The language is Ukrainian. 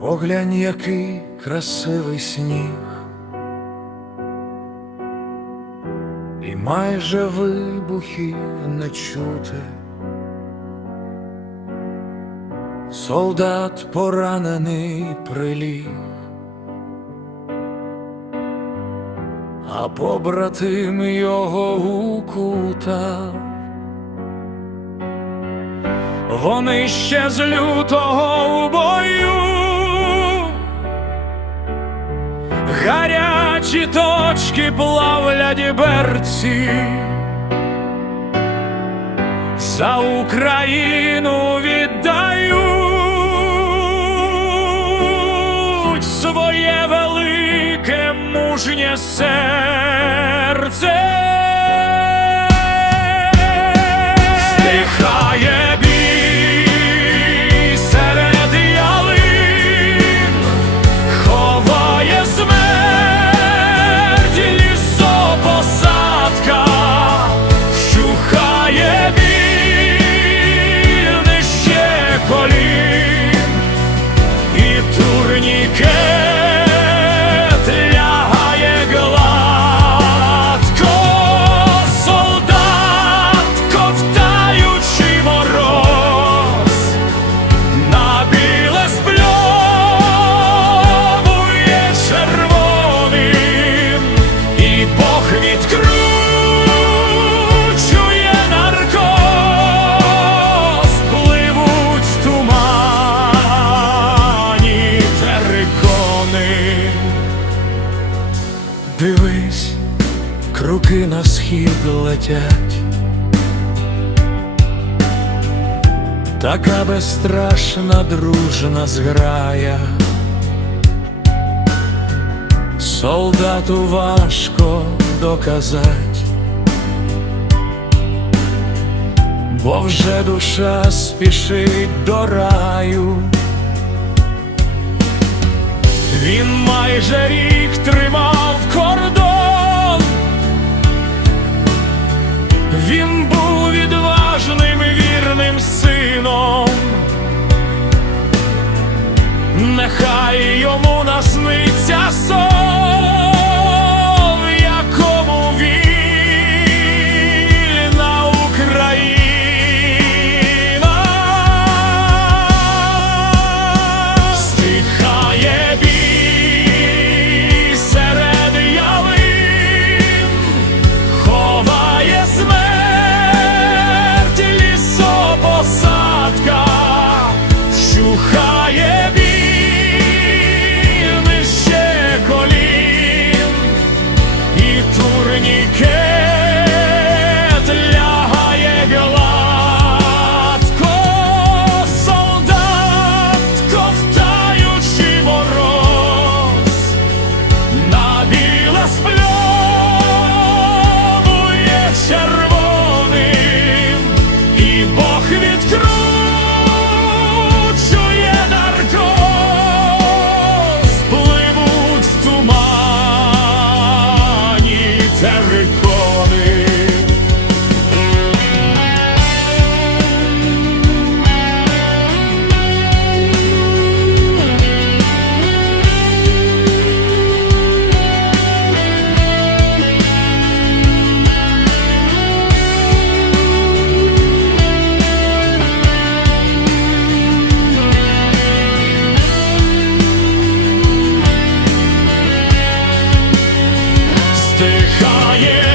Поглянь, який красивий сніг, і майже вибухів не чути. Солдат поранений приліг, а побратим його укутав. Вони ще з лютого у бою, гарячі точки плавлять берці, за Україну віддають своє велике мужнє серце. Круки на схід летять. Така безстрашна дружна зграя, солдату важко доказать, бо вже душа спішить до раю. Він майже рік тримав кордон, він був відважним і вірним сином. Нехай йому yeah.